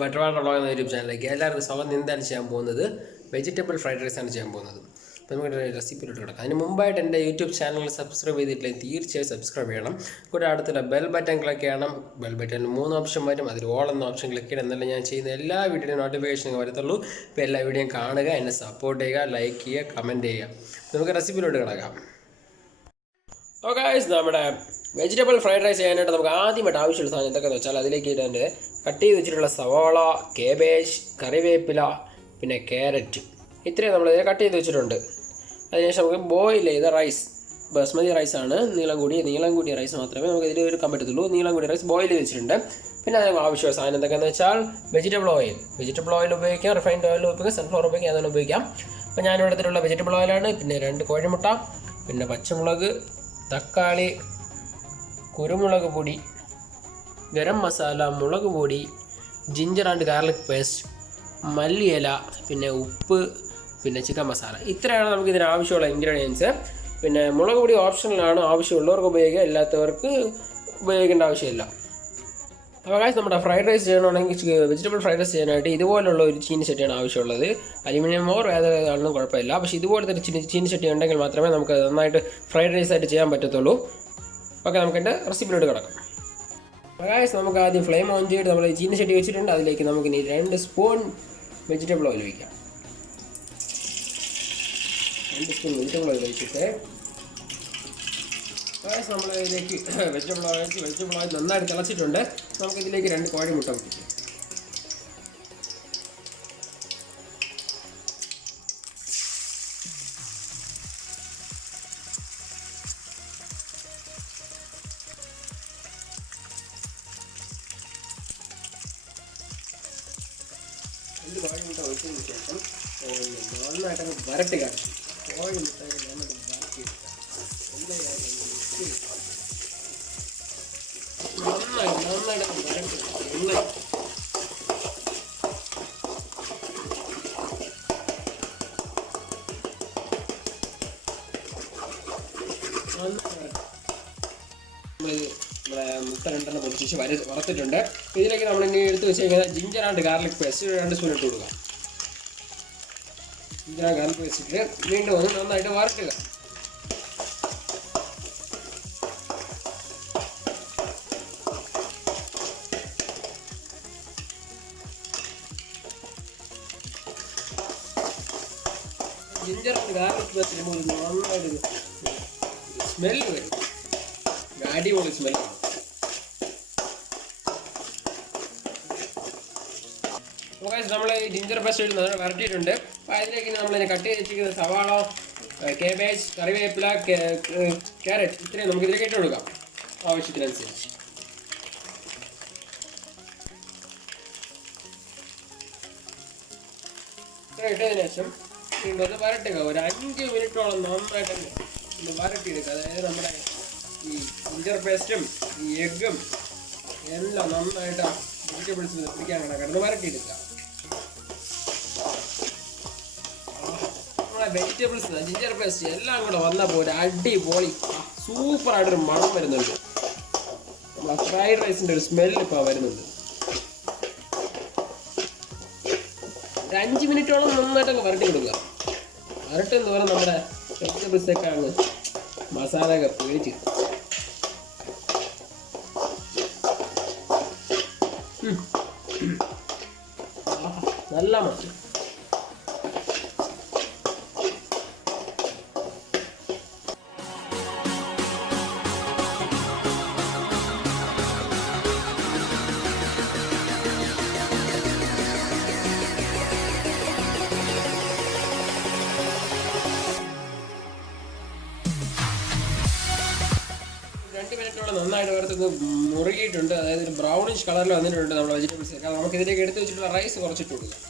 വട്ടവാട vlog എന്ന YouTube ചാനലിലേക്ക് എല്ലാവർക്കും സ്വാഗതം. എന്താണ് ചെയ്യാൻ പോകുന്നത്? വെജിറ്റബിൾ ഫ്രൈഡ് റൈസ് ആണ് ചെയ്യാൻ പോകുന്നത്. അപ്പോൾ നമുക്ക് റെസിപ്പിയിലോട്ട് കിടക്കാം. അതിന് മുമ്പായിട്ട് എൻ്റെ യൂട്യൂബ് ചാനൽ സബ്സ്ക്രൈബ് ചെയ്തിട്ടില്ലെങ്കിൽ തീർച്ചയായും സബ്സ്ക്രൈബ് ചെയ്യണം. കൂടെ അടുത്തുള്ള ബെൽ ബട്ടൺ ക്ലിക്ക് ചെയ്യണം. ബെൽ ബട്ടണിൽ 3 ഓപ്ഷൻ വരും. അതിൽ ഓൾ എന്ന ഓപ്ഷൻ ക്ലിക്ക് ചെയ്യണം. എന്നാലും ഞാൻ ചെയ്യുന്ന എല്ലാ വീഡിയോയും നോട്ടിഫിക്കേഷൻ വരത്തുള്ളൂ. ഇപ്പോൾ എല്ലാ വീഡിയോയും കാണുക, എന്നെ സപ്പോർട്ട് ചെയ്യുക, ലൈക്ക് ചെയ്യുക, കമൻറ്റ് ചെയ്യുക. നമുക്ക് റെസിപ്പിയിലോട്ട് കിടക്കാം. ഓക്കെ ഗൈസ്, നമ്മുടെ വെജിറ്റബിൾ ഫ്രൈഡ് റൈസ് ചെയ്യാനായിട്ട് നമുക്ക് ആദ്യമായിട്ട് ആവശ്യമുള്ള സാധനം എന്തൊക്കെയാണെന്ന് വെച്ചാൽ അതിലേക്ക് ഇടാണ്ട് കട്ട് ചെയ്ത് വെച്ചിട്ടുള്ള സവാള, കേബേജ്, കറിവേപ്പില, പിന്നെ ക്യാരറ്റ്, ഇത്രയും നമ്മൾ കട്ട് ചെയ്ത് വെച്ചിട്ടുണ്ട്. അതിനുശേഷം നമുക്ക് ബോയിൽ ചെയ്ത റൈസ്, ബസ്മതി റൈസാണ്, നീളം കൂടിയ റൈസ് മാത്രമേ നമുക്ക് ഇതിൽ എടുക്കാൻ പറ്റത്തുള്ളൂ. നീളം കൂടിയ റൈസ് ബോയിൽ ചെയ്ത് വെച്ചിട്ടുണ്ട്. പിന്നെ അതിന് ആവശ്യമുള്ള സാധനം എന്തൊക്കെയാണെന്ന് വെച്ചാൽ വെജിറ്റബിൾ ഓയിൽ ഉപയോഗിക്കാം, റിഫൈൻഡ് ഓയിൽ ഉപയോഗിക്കാം, സൺഫ്ലവർ ഉപയോഗിക്കാം, അതാണ് ഉപയോഗിക്കാം. അപ്പോൾ ഞാനിവിടെ എടുത്തിട്ടുള്ള വെജിറ്റബിൾ ഓയിലാണ്. പിന്നെ 2 കോഴിമുട്ട, പിന്നെ പച്ചമുളക്, തക്കാളി, കുരുമുളക് പൊടി, ഗരം മസാല, മുളക് പൊടി, ജിഞ്ചർ ആൻഡ് ഗാർലിക് പേസ്റ്റ്, മല്ലിയില, പിന്നെ ഉപ്പ്, പിന്നെ ചിക്കൻ മസാല. ഇത്രയാണ് നമുക്ക് ഇതിന് ആവശ്യമുള്ള ഇൻഗ്രീഡിയൻസ്. പിന്നെ മുളക് പൊടി ഓപ്ഷണലാണ്, ആവശ്യമുള്ളവർക്ക് ഉപയോഗിക്കുക, ഇല്ലാത്തവർക്ക് ഉപയോഗിക്കേണ്ട ആവശ്യമില്ല. അപ്പോൾ ഗൈസ്, നമ്മുടെ ഫ്രൈഡ് റൈസ് ചെയ്യണമെങ്കിൽ വെജിറ്റബിൾ ഫ്രൈഡ് റൈസ് ചെയ്യാനായിട്ട് ഇതുപോലുള്ള ഒരു ചീനിച്ചട്ടിയാണ് ആവശ്യമുള്ളത്. അലുമിനിയം ഓർ ഏതാണെന്നും കുഴപ്പമില്ല. പക്ഷേ ഇതുപോലത്തെ ഒരു ചീനിച്ചട്ടി ഉണ്ടെങ്കിൽ മാത്രമേ നമുക്ക് നന്നായിട്ട് ഫ്രൈഡ് റൈസ് ആയിട്ട് ചെയ്യാൻ പറ്റത്തുള്ളൂ. ഓക്കെ, നമുക്ക് എൻ്റെ റെസിപ്പിയിലോട്ട് കിടക്കാം. ഗൈസ്, നമുക്ക് ആദ്യം ഫ്ലെയിം ഓൺ ചെയ്തിട്ട് നമ്മൾ ചീനിച്ചട്ടി വെച്ചിട്ടുണ്ട്. അതിലേക്ക് നമുക്ക് ഇനി 2 സ്പൂൺ വെജിറ്റബിൾ ഓയിൽ ഒഴിക്കാം. 2 സ്പൂൺ വെജിറ്റബിൾ ഓയിൽ ഒഴിച്ചിട്ട് ഗൈസ്, നമ്മൾ ഇതിലേക്ക് വെജിറ്റബിൾ ഓയിൽ നന്നായിട്ട് തിളച്ചിട്ടുണ്ട്. നമുക്കിതിലേക്ക് 2 കോഴിമുട്ട പൊട്ടിക്കാം. കോഴിമുട്ട ഒഴിച്ചതിന് ശേഷം നന്നായിട്ടങ്ങ് വരട്ടുക. കോഴിമുട്ട നന്നായിട്ട് വരട്ടിയെടുക്കുക. നന്നായിട്ട് വരട്ടുക. നമ്മുടെ മുട്ട 2 പൊടിച്ച് വറുത്തിട്ടുണ്ട്. ഇതിലേക്ക് നമ്മൾ ഇനി എടുത്ത് വെച്ചേക്കുന്ന ginger and garlic paste 2 spoon ഇട്ട് കൊടുക്കുക. ജിഞ്ചർ ആൻഡ് ഗാർലിക് പേസ്റ്റ് ഇട്ട് വീണ്ടും ഒന്ന് നന്നായിട്ട് വറുക്കുക. ജിഞ്ചർ ആൻഡ് ഗാർലിക് പേസ്റ്റ് ഇടുമ്പോൾ നന്നായിട്ട് സ്മെല്ല് വരും. അടിപൊളി സ്മെല്ലാണ്. നമ്മൾ ഈ ജിഞ്ചർ പേസ്റ്റ് ഇടുന്നത് വരട്ടിയിട്ടുണ്ട്. അപ്പോൾ അതിലേക്ക് നമ്മൾ കട്ട് ചെയ്ത് വെച്ചിരിക്കുന്ന സവാള, കേബേജ്, കറിവേപ്പില, ക്യാരറ്റ്, ഇത്രയും നമുക്ക് ഇതിലേക്ക് ഇട്ട് കൊടുക്കാം ആവശ്യത്തിനനുസരിച്ച്. ഇത്ര ഇട്ടതിന് ശേഷം വീണ്ടും ഒന്ന് വരട്ടുക. ഒരു 5 മിനിറ്റോളം നന്നായിട്ട് ഒന്ന് വരട്ടിയെടുക്കുക. അതായത് നമ്മുടെ ഈ ജിഞ്ചർ പേസ്റ്റും ഈ എഗ്ഗും എല്ലാം നന്നായിട്ട് വെജിറ്റബിൾസിൽ പിടിക്കാൻ കിടന്ന് വരട്ടിയെടുക്കുക. നമ്മളെ വെജിറ്റബിൾസ്, ജിഞ്ചർ പേസ്റ്റ് എല്ലാം കൂടെ വന്നപ്പോൾ ഒരു അടിപൊളി സൂപ്പറായിട്ടൊരു മണം വരുന്നുണ്ട്. നമ്മളെ ഫ്രൈഡ് റൈസിൻ്റെ ഒരു സ്മെല്ല് ഇപ്പോൾ വരുന്നുണ്ട്. ഒരു 5 മിനിറ്റോളം നന്നായിട്ടങ്ങ് വരട്ടി കൊടുക്കുക. വരട്ടെന്ന് പറഞ്ഞാൽ നമ്മുടെ വെജിറ്റബിൾസൊക്കെ അങ്ങ് മസാലയൊക്കെ പേടിച്ച് നല്ല മണം. നന്നായിട്ട് വറുത്തൊക്കെ മുറുകിയിട്ടുണ്ട്. അതായത് ഒരു ബ്രൗണിഷ് കളറിൽ വന്നിട്ടുണ്ട് നമ്മുടെ വെജിറ്റബിൾസ് ഒക്കെ. നമുക്ക് ഇതിലേക്ക് എടുത്ത് വെച്ചിട്ടുള്ള റൈസ് കുറച്ചിട്ട് കൊടുക്കാം.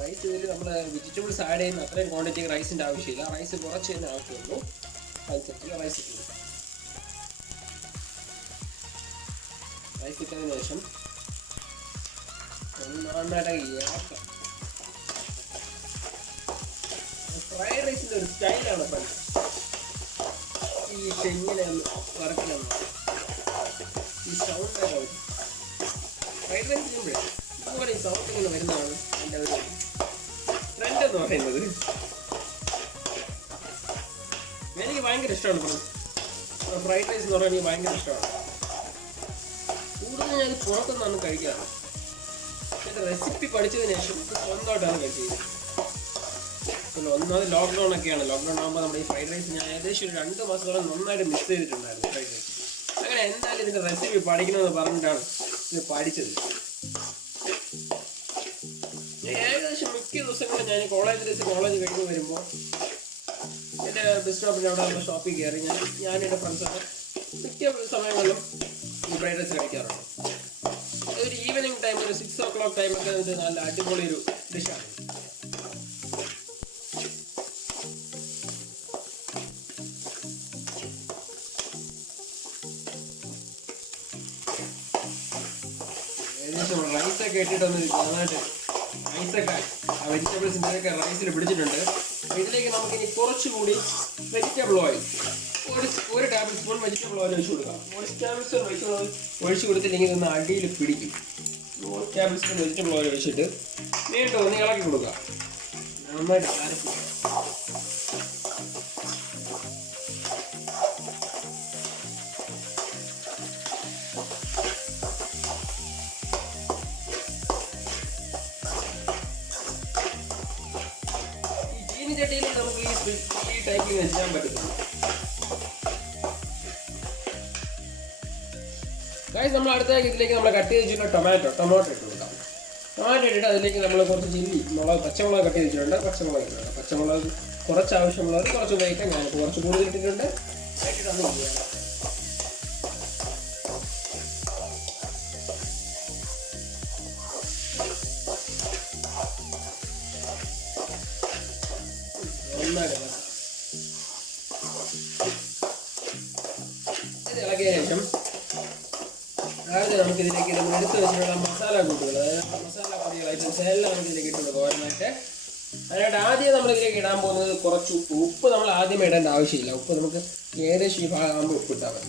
റൈസ് ഇതിൽ നമ്മൾ വെജിറ്റബിൾസ് ആഡ് ചെയ്യുന്ന അത്രയും ക്വാണ്ടിറ്റിക്ക് റൈസിൻ്റെ ആവശ്യമില്ല. റൈസ് കുറച്ച് തന്നെ ആവശ്യമുള്ളൂ. അതിനനുസരിച്ചുള്ള റൈസ് ഇട്ടു. റൈസ് ഇട്ടതിന് ശേഷം നന്നായിട്ട് ഇളക്കാം. ഫ്രൈഡ് റൈസിൻ്റെ ഒരു സ്റ്റൈലാണ് ഫ്രണ്ട്സ്. ഈ ചെങ്ങനെ ഒന്ന് വറക്കണം. ഈ സൗണ്ടൊക്കെ വരും. ഫ്രൈഡ് റൈസ് ചെയ്യുമ്പോഴേ ഇതുപോലെ ഈ സൗണ്ട് ഇങ്ങനെ വരുന്നതാണ് എൻ്റെ ഒരു ട്രെൻഡ് എന്ന് പറയുന്നത്. എനിക്ക് ഭയങ്കര ഇഷ്ടമാണ് ഫ്രൈഡ് റൈസ് എന്ന് പറഞ്ഞാൽ എനിക്ക് ഭയങ്കര ഇഷ്ടമാണ്. കൂടുതൽ ഞാൻ പുറത്തുനിന്നാണ് കഴിക്കാറ്. എൻ്റെ റെസിപ്പി പഠിച്ചതിന് ശേഷം സ്വന്തമായിട്ടാണ് കഴിക്കുന്നത്. ഒന്നാമത് ലോക്ക്ഡൗൺ ഒക്കെയാണ്. ലോക്ക്ഡൗൺ ആകുമ്പോൾ നമ്മുടെ ഈ ഫ്രൈഡ് റൈസ് ഞാൻ ഏകദേശം ഒരു 2 മാസത്തോളം നന്നായിട്ട് മിസ് ചെയ്തിട്ടുണ്ടായിരുന്നു ഫ്രൈഡ് റൈസ്. അങ്ങനെ എന്തായാലും ഇതിൻ്റെ റെസിപ്പി പഠിക്കണമെന്ന് പറഞ്ഞിട്ടാണ് ഇത് പഠിച്ചത്. ഏകദേശം മിക്ക ദിവസങ്ങളും ഞാൻ കോളേജ് കഴിഞ്ഞ് വരുമ്പോൾ എൻ്റെ ബസ് സ്റ്റോപ്പിൻ്റെ അവിടെ നമ്മൾ ഷോപ്പിൽ കയറി ഞാൻ എൻ്റെ ഫ്രണ്ട്സൊക്കെ മിക്ക സമയങ്ങളിലും ഈ ഫ്രൈഡ് റൈസ് കഴിക്കാറുണ്ട്. ഒരു ഈവനിങ് ടൈം, ഒരു 6 o'clock ടൈമൊക്കെ ഇത് നല്ല അടിപൊളി ഒരു ഡിഷാണ്. ഏകദേശം റൈസൊക്കെ ഇട്ടിട്ടൊന്ന് നന്നായിട്ട് റൈസൊക്കെ വെജിറ്റബിൾസിൻ്റെ ഒക്കെ റൈസിൽ പിടിച്ചിട്ടുണ്ട്. ഇതിലേക്ക് നമുക്കിനി കുറച്ചുകൂടി വെജിറ്റബിൾ ഓയിൽ, ഒരു ടേബിൾ സ്പൂൺ വെജിറ്റബിൾ ഓയിൽ ഒഴിച്ച് കൊടുക്കാം. ഒരു ടേബിൾ സ്പൂൺ ഒഴിച്ച് കൊടുത്തില്ലെങ്കിൽ ഇതൊന്ന് അടിയിൽ പിടിക്കും. 1 ടേബിൾ സ്പൂൺ വെജിറ്റബിൾ ഓയിൽ ഒഴിച്ചിട്ട് വീണ്ടും ഒന്ന് ഇളക്കി കൊടുക്കുക. നന്നായിട്ട് അരക്കുക. ചട്ടിയിൽ നമുക്ക് ഈ ടൈപ്പിൽ ചെയ്യാൻ പറ്റത്തുള്ളൂ. ഗൈസ്, നമ്മൾ അടുത്തേക്ക് ഇതിലേക്ക് നമ്മൾ കട്ട് ചെയ്ത് വെച്ചിട്ടുള്ള ടൊമാറ്റോ ഇട്ട് കൊടുക്കാം. ടൊമാറ്റോ ഇട്ടിട്ട് അതിലേക്ക് നമ്മൾ കുറച്ച് ചില്ലി, പച്ചമുളക് കട്ട് ചെയ്ത് വെച്ചിട്ടുണ്ട്. പച്ചമുളക് കുറച്ച് ആവശ്യമുള്ളത് കുറച്ച് ഉപയോഗിക്കാം. ഞാനിപ്പോൾ കുറച്ച് കൂടുതൽ ഇട്ടിട്ടുണ്ട്. ഇട്ടിട്ടൊന്ന് ചെയ്യാം. ഇത് ഇളകിയ ശേഷം ആദ്യം നമുക്ക് ഇതിലേക്ക് നമ്മൾ എടുത്ത് വെച്ചിട്ടുള്ള മസാല കൂട്ടുകൾ, അതായത് മസാല പൊടികൾ ഐറ്റംസ് എല്ലാം നമുക്ക് ഇതിലേക്ക് ഇട്ട് കൊടുക്കുക ഓരോന്നായിട്ട്. അതിനായിട്ട് ആദ്യം നമ്മൾ ഇതിലേക്ക് ഇടാൻ പോകുന്നത് കുറച്ച് ഉപ്പ് നമ്മൾ ആദ്യം ഇടേണ്ട ആവശ്യമില്ല. ഉപ്പ് നമുക്ക് ഏകദേശം ഈ ഭാഗമാകുമ്പോൾ ഉപ്പിട്ടാൽ മതി.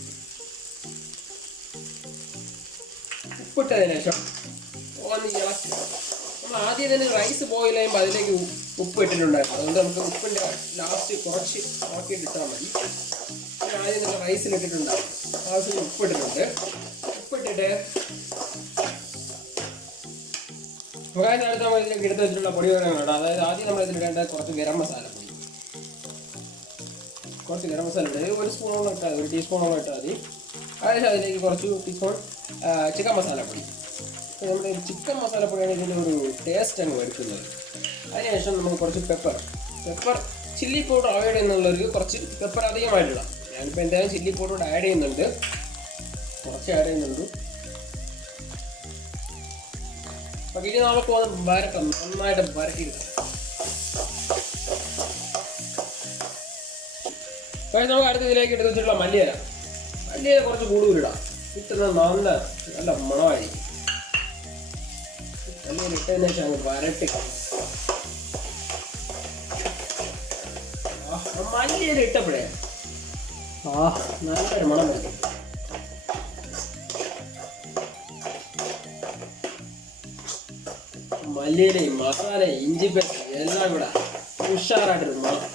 ഉപ്പിട്ടതിന് ശേഷം ഒന്ന് ഇളക്കി. നമ്മൾ ആദ്യം തന്നെ റൈസ് ബോയിൽ ചെയ്യുമ്പോൾ അതിലേക്ക് ഉപ്പ് ഇട്ടിട്ടുണ്ടായിരുന്നു. അതുകൊണ്ട് നമുക്ക് ഉപ്പിൻ്റെ ലാസ്റ്റ് കുറച്ച് നോക്കിയിട്ട് ഇട്ടാൽ മതി. ആദ്യം നമ്മൾ റൈസിലിട്ടിട്ടുണ്ടാകും. ആവശ്യത്തിന് ഉപ്പിട്ടിട്ടുണ്ട്. ഉപ്പിട്ടിട്ട് അടുത്ത് നമ്മൾ ഇതിലേക്ക് എടുത്ത് വെച്ചിട്ടുള്ള പൊടി വരങ്ങളുണ്ട്. അതായത് ആദ്യം നമ്മൾ ഇതിലിടേണ്ടത് കുറച്ച് ഗരം മസാല പൊടി. ഇട്ട് 1 സ്പൂണോളം ഇട്ടാൽ മതി, 1 ടീസ്പൂണോളം ഇട്ടാൽ മതി. അതിനുശേഷം അതിലേക്ക് കുറച്ച് ടീസ്പൂൺ ചിക്കൻ മസാലപ്പൊടി. നമ്മുടെ ചിക്കൻ മസാലപ്പൊടിയാണ് ഇതിൻ്റെ ഒരു ടേസ്റ്റ് അങ്ങ് വരുത്തുന്നത്. അതിനുശേഷം നമുക്ക് കുറച്ച് പെപ്പർ ചില്ലി പൗഡർ ആഡ് ചെയ്യുന്നുള്ളവർക്ക് കുറച്ച് പെപ്പർ അധികമായിട്ടിടാം. ഞാനിപ്പോൾ എന്തായാലും ചില്ലി പൗഡർ ആഡ് ചെയ്യുന്നുണ്ട്, കുറച്ച് ആഡ് ചെയ്യുന്നുണ്ട്. അപ്പം ഇനി നമുക്ക് വരട്ടാം, നന്നായിട്ട് വരട്ടിയിടാം. പക്ഷേ നമുക്ക് അടുത്ത ഇതിലേക്ക് എടുത്ത് വെച്ചിട്ടുള്ള മല്ലിയില കുറച്ച് കൂടുതലിടാം. ഇട്ടുന്നത് നല്ല മണമായിരിക്കും. മല്ലിയില ഇട്ടതിന് ശേഷം അങ്ങ് വരട്ടി. മല്ലിയില ഇട്ടപ്പോഴേ നല്ലൊരു മണം വരും. മല്ലിയിലയും മസാലയും ഇഞ്ചി പേസ്റ്റ് എല്ലാം കൂടെ ഉഷാറായിട്ടൊരു മണം.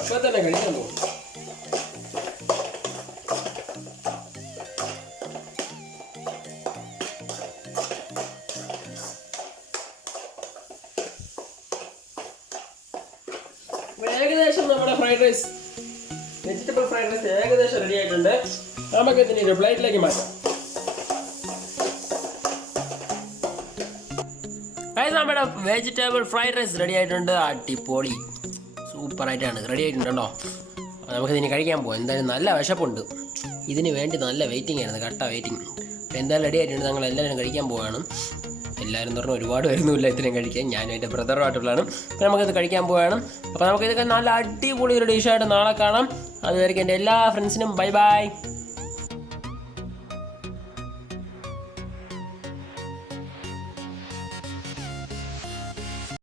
ഇപ്പൊ തന്നെ കഴിക്കാൻ പോകും. ഏകദേശം നമ്മുടെ fried rice, vegetable fried rice ഏകദേശം റെഡി ആയിട്ടുണ്ട്. നമുക്ക് ഇതിന് ഒരു പ്ലേറ്റിലേക്ക് മാറ്റാം. നമ്മുടെ വെജിറ്റബിൾ ഫ്രൈഡ് റൈസ് റെഡി ആയിട്ടുണ്ട്. അടിപൊളി സൂപ്പറായിട്ടാണ് റെഡി ആയിട്ടുണ്ടോ. നമുക്കിതിന് കഴിക്കാൻ പോകാം. എന്തായാലും നല്ല വിശപ്പുണ്ട്. ഇതിന് വേണ്ടി നല്ല വെയിറ്റിംഗ് ആയിരുന്നു, കട്ട വെയിറ്റിംഗ്. അപ്പോൾ എന്തായാലും റെഡി ആയിട്ടുണ്ട്. ഞങ്ങൾ എല്ലാവരും കഴിക്കാൻ പോവുകയാണ്. എല്ലാവരും പറഞ്ഞാൽ ഒരുപാട് വരുന്നില്ല ഇത്രയും കഴിക്കാൻ. ഞാനും എൻ്റെ ബ്രദറുമായിട്ടുള്ളതാണ്. അപ്പോൾ നമുക്കിത് കഴിക്കാൻ പോവുകയാണ്. അപ്പോൾ നമുക്കിതൊക്കെ നല്ല അടിപൊളി ഒരു ഡിഷായിട്ട് നാളെ കാണാം. അതുവരെയ്ക്ക് എൻ്റെ എല്ലാ ഫ്രണ്ട്സിനും ബൈ ബൈ.